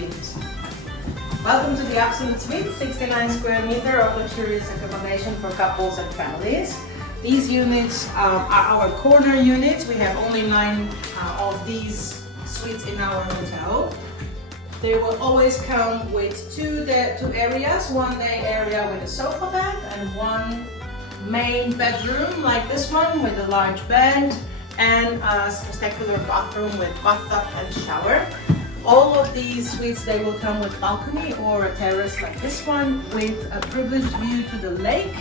unit. Welcome to the Absolute Suite, 69 square meter of luxurious accommodation for couples and families. These units are our corner units. We have only 9 of these suites in our hotel. They will always come with two areas, one day area with a sofa bed and one main bedroom like this one with a large bed and a spectacular bathroom with bathtub and shower. All of these suites, they will come with balcony or a terrace like this one with a privileged view to the lake